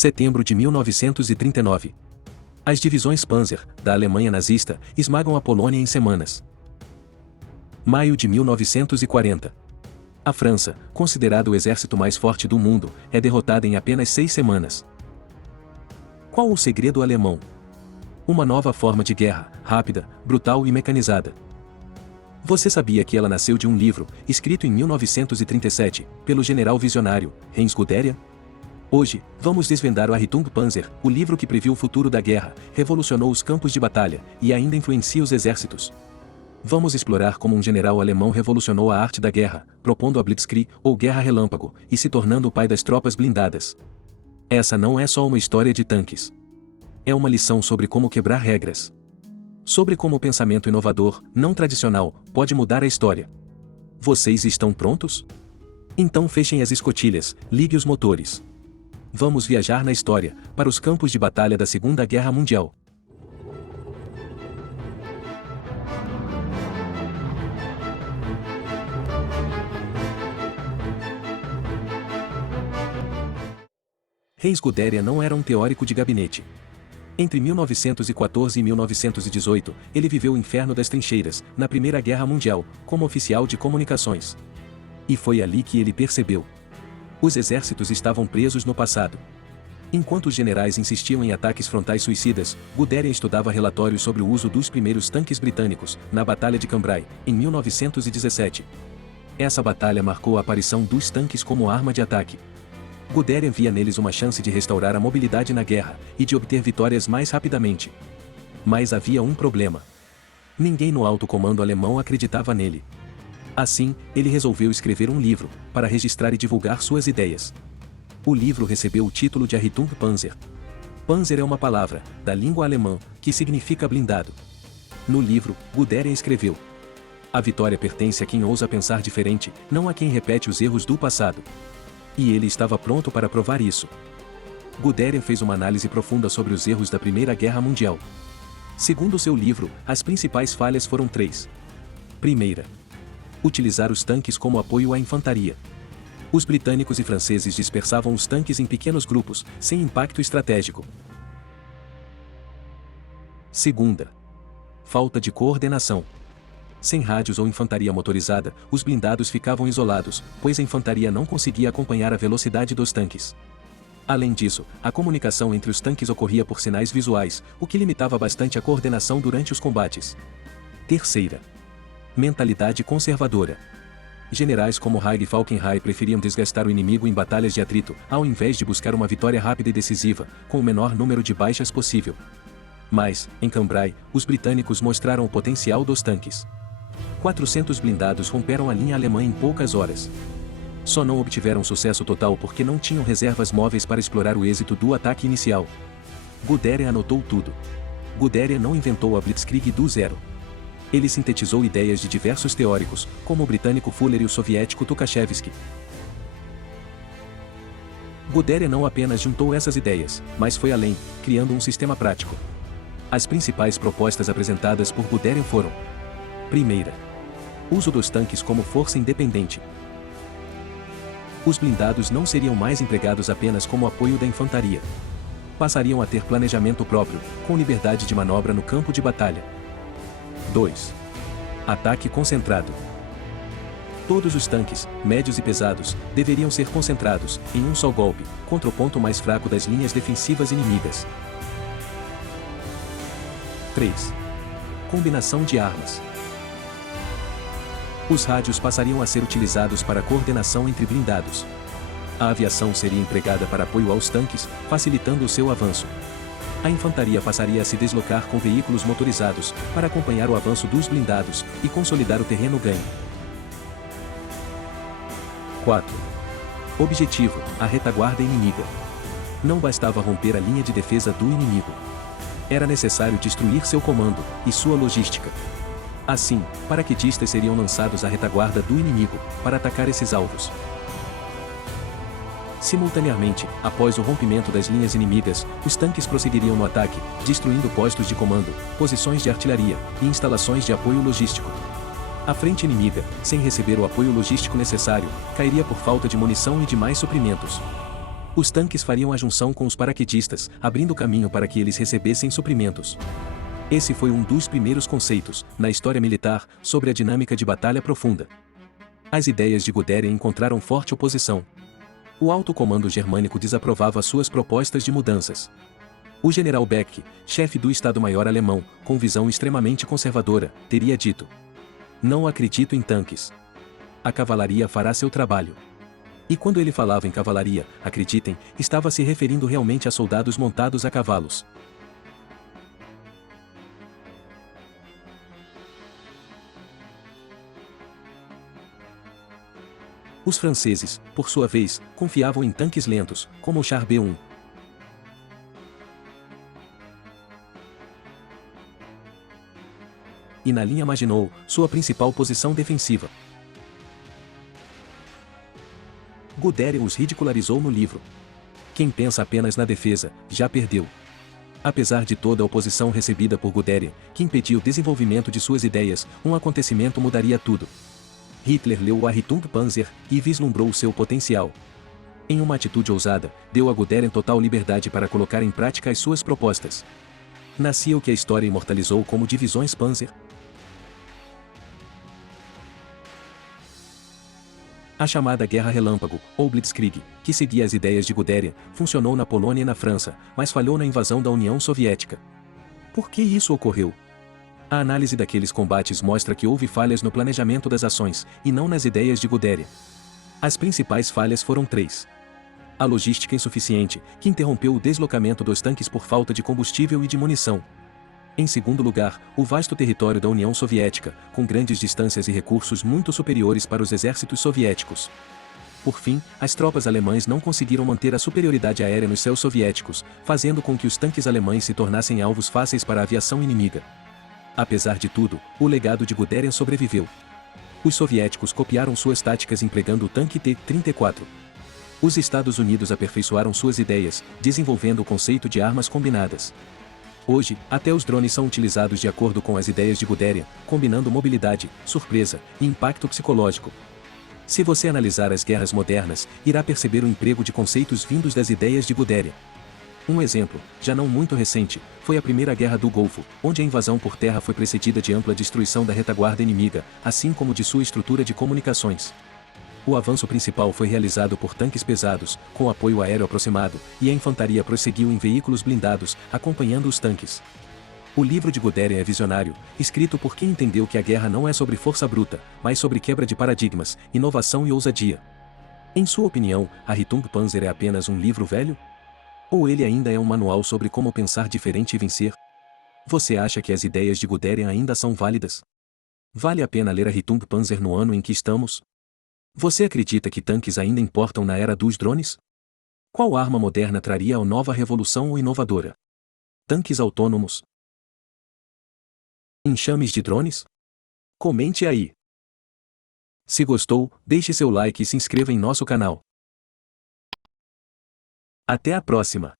Setembro de 1939. As divisões Panzer, da Alemanha nazista, esmagam a Polônia em semanas. Maio de 1940. A França, considerada o exército mais forte do mundo, é derrotada em apenas 6 semanas. Qual o segredo alemão? Uma nova forma de guerra, rápida, brutal e mecanizada. Você sabia que ela nasceu de um livro, escrito em 1937, pelo general visionário, Heinz Guderian? Hoje, vamos desvendar o Achtung Panzer, o livro que previu o futuro da guerra, revolucionou os campos de batalha, e ainda influencia os exércitos. Vamos explorar como um general alemão revolucionou a arte da guerra, propondo a Blitzkrieg, ou Guerra Relâmpago, e se tornando o pai das tropas blindadas. Essa não é só uma história de tanques. É uma lição sobre como quebrar regras. Sobre como o pensamento inovador, não tradicional, pode mudar a história. Vocês estão prontos? Então fechem as escotilhas, ligue os motores. Vamos viajar na história, para os campos de batalha da Segunda Guerra Mundial. Heinz Guderian não era um teórico de gabinete. Entre 1914 e 1918, ele viveu o inferno das trincheiras, na Primeira Guerra Mundial, como oficial de comunicações. E foi ali que ele percebeu: os exércitos estavam presos no passado. Enquanto os generais insistiam em ataques frontais suicidas, Guderian estudava relatórios sobre o uso dos primeiros tanques britânicos, na Batalha de Cambrai, em 1917. Essa batalha marcou a aparição dos tanques como arma de ataque. Guderian via neles uma chance de restaurar a mobilidade na guerra, e de obter vitórias mais rapidamente. Mas havia um problema. Ninguém no alto comando alemão acreditava nele. Assim, ele resolveu escrever um livro, para registrar e divulgar suas ideias. O livro recebeu o título de Achtung Panzer. Panzer é uma palavra, da língua alemã, que significa blindado. No livro, Guderian escreveu: a vitória pertence a quem ousa pensar diferente, não a quem repete os erros do passado. E ele estava pronto para provar isso. Guderian fez uma análise profunda sobre os erros da Primeira Guerra Mundial. Segundo seu livro, as principais falhas foram 3. Primeira: utilizar os tanques como apoio à infantaria. Os britânicos e franceses dispersavam os tanques em pequenos grupos, sem impacto estratégico. Segunda: falta de coordenação. Sem rádios ou infantaria motorizada, os blindados ficavam isolados, pois a infantaria não conseguia acompanhar a velocidade dos tanques. Além disso, a comunicação entre os tanques ocorria por sinais visuais, o que limitava bastante a coordenação durante os combates. Terceira: mentalidade conservadora. Generais como Haig e Falkenhayn preferiam desgastar o inimigo em batalhas de atrito, ao invés de buscar uma vitória rápida e decisiva, com o menor número de baixas possível. Mas, em Cambrai, os britânicos mostraram o potencial dos tanques. 400 blindados romperam a linha alemã em poucas horas. Só não obtiveram sucesso total porque não tinham reservas móveis para explorar o êxito do ataque inicial. Guderian anotou tudo. Guderian não inventou a Blitzkrieg do zero. Ele sintetizou ideias de diversos teóricos, como o britânico Fuller e o soviético Tukhachevsky. Guderian não apenas juntou essas ideias, mas foi além, criando um sistema prático. As principais propostas apresentadas por Guderian foram: primeira: uso dos tanques como força independente. Os blindados não seriam mais empregados apenas como apoio da infantaria. Passariam a ter planejamento próprio, com liberdade de manobra no campo de batalha. 2. Ataque concentrado. Todos os tanques, médios e pesados, deveriam ser concentrados, em um só golpe, contra o ponto mais fraco das linhas defensivas inimigas. 3. Combinação de armas. Os rádios passariam a ser utilizados para coordenação entre blindados. A aviação seria empregada para apoio aos tanques, facilitando o seu avanço. A infantaria passaria a se deslocar com veículos motorizados, para acompanhar o avanço dos blindados, e consolidar o terreno ganho. 4. Objetivo: a retaguarda inimiga. Não bastava romper a linha de defesa do inimigo. Era necessário destruir seu comando, e sua logística. Assim, paraquedistas seriam lançados à retaguarda do inimigo, para atacar esses alvos. Simultaneamente, após o rompimento das linhas inimigas, os tanques prosseguiriam no ataque, destruindo postos de comando, posições de artilharia e instalações de apoio logístico. A frente inimiga, sem receber o apoio logístico necessário, cairia por falta de munição e demais suprimentos. Os tanques fariam a junção com os paraquedistas, abrindo caminho para que eles recebessem suprimentos. Esse foi um dos primeiros conceitos, na história militar, sobre a dinâmica de batalha profunda. As ideias de Guderian encontraram forte oposição. O alto comando germânico desaprovava suas propostas de mudanças. O general Beck, chefe do Estado-Maior alemão, com visão extremamente conservadora, teria dito: "Não acredito em tanques. A cavalaria fará seu trabalho." E quando ele falava em cavalaria, acreditem, estava se referindo realmente a soldados montados a cavalos. Os franceses, por sua vez, confiavam em tanques lentos, como o Char B-1. E na linha Maginot, sua principal posição defensiva. Guderian os ridicularizou no livro. Quem pensa apenas na defesa, já perdeu. Apesar de toda a oposição recebida por Guderian, que impediu o desenvolvimento de suas ideias, um acontecimento mudaria tudo. Hitler leu o Achtung Panzer e vislumbrou seu potencial. Em uma atitude ousada, deu a Guderian total liberdade para colocar em prática as suas propostas. Nascia o que a história imortalizou como divisões Panzer. A chamada Guerra Relâmpago, ou Blitzkrieg, que seguia as ideias de Guderian, funcionou na Polônia e na França, mas falhou na invasão da União Soviética. Por que isso ocorreu? A análise daqueles combates mostra que houve falhas no planejamento das ações, e não nas ideias de Guderian. As principais falhas foram três. A logística insuficiente, que interrompeu o deslocamento dos tanques por falta de combustível e de munição. Em segundo lugar, o vasto território da União Soviética, com grandes distâncias e recursos muito superiores para os exércitos soviéticos. Por fim, as tropas alemãs não conseguiram manter a superioridade aérea nos céus soviéticos, fazendo com que os tanques alemães se tornassem alvos fáceis para a aviação inimiga. Apesar de tudo, o legado de Guderian sobreviveu. Os soviéticos copiaram suas táticas empregando o tanque T-34. Os Estados Unidos aperfeiçoaram suas ideias, desenvolvendo o conceito de armas combinadas. Hoje, até os drones são utilizados de acordo com as ideias de Guderian, combinando mobilidade, surpresa e impacto psicológico. Se você analisar as guerras modernas, irá perceber o emprego de conceitos vindos das ideias de Guderian. Um exemplo, já não muito recente, foi a Primeira Guerra do Golfo, onde a invasão por terra foi precedida de ampla destruição da retaguarda inimiga, assim como de sua estrutura de comunicações. O avanço principal foi realizado por tanques pesados, com apoio aéreo aproximado, e a infantaria prosseguiu em veículos blindados, acompanhando os tanques. O livro de Guderian é visionário, escrito por quem entendeu que a guerra não é sobre força bruta, mas sobre quebra de paradigmas, inovação e ousadia. Em sua opinião, a Achtung Panzer é apenas um livro velho? Ou ele ainda é um manual sobre como pensar diferente e vencer? Você acha que as ideias de Guderian ainda são válidas? Vale a pena ler a Achtung Panzer no ano em que estamos? Você acredita que tanques ainda importam na era dos drones? Qual arma moderna traria a nova revolução ou inovadora? Tanques autônomos? Enxames de drones? Comente aí. Se gostou, deixe seu like e se inscreva em nosso canal. Até a próxima!